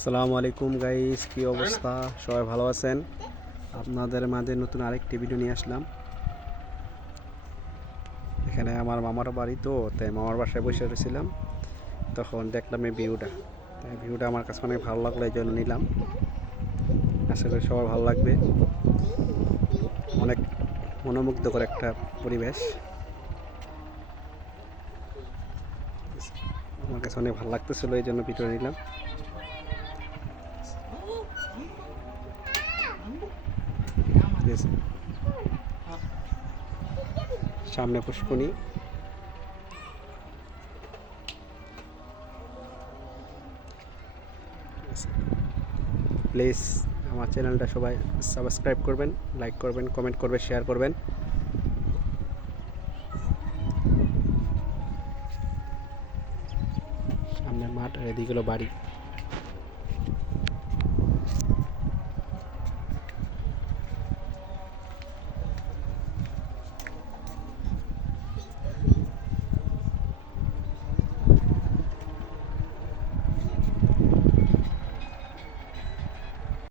আসসালামু আলাইকুম গাইস, কি অবস্থা? সবাই ভালো আছেন? আপনাদের মাঝে নতুন আরেকটি ভিডিও নিয়ে আসলাম। এখানে আমার মামার বাড়ি, তো তাই মামার বাসায় বসে রয়েছিলাম, তখন দেখলাম এই ভিউটা। তাই ভিউটা আমার কাছে অনেক ভালো লাগলো, এই জন্য নিলাম। আশা করি সবার ভালো লাগবে। অনেক মনোমুগ্ধকর একটা পরিবেশ, আমার কাছে অনেক ভালো লাগতেছিল, এই জন্য ভিডিও নিলাম। সামনে পুষ্করণী। প্লিজ আমার চ্যানেলটা সবাই সাবস্ক্রাইব করবেন, লাইক করবেন, কমেন্ট করবেন, শেয়ার করবেন। সামনে মাঠ আর এদিকে হলো বাড়ি।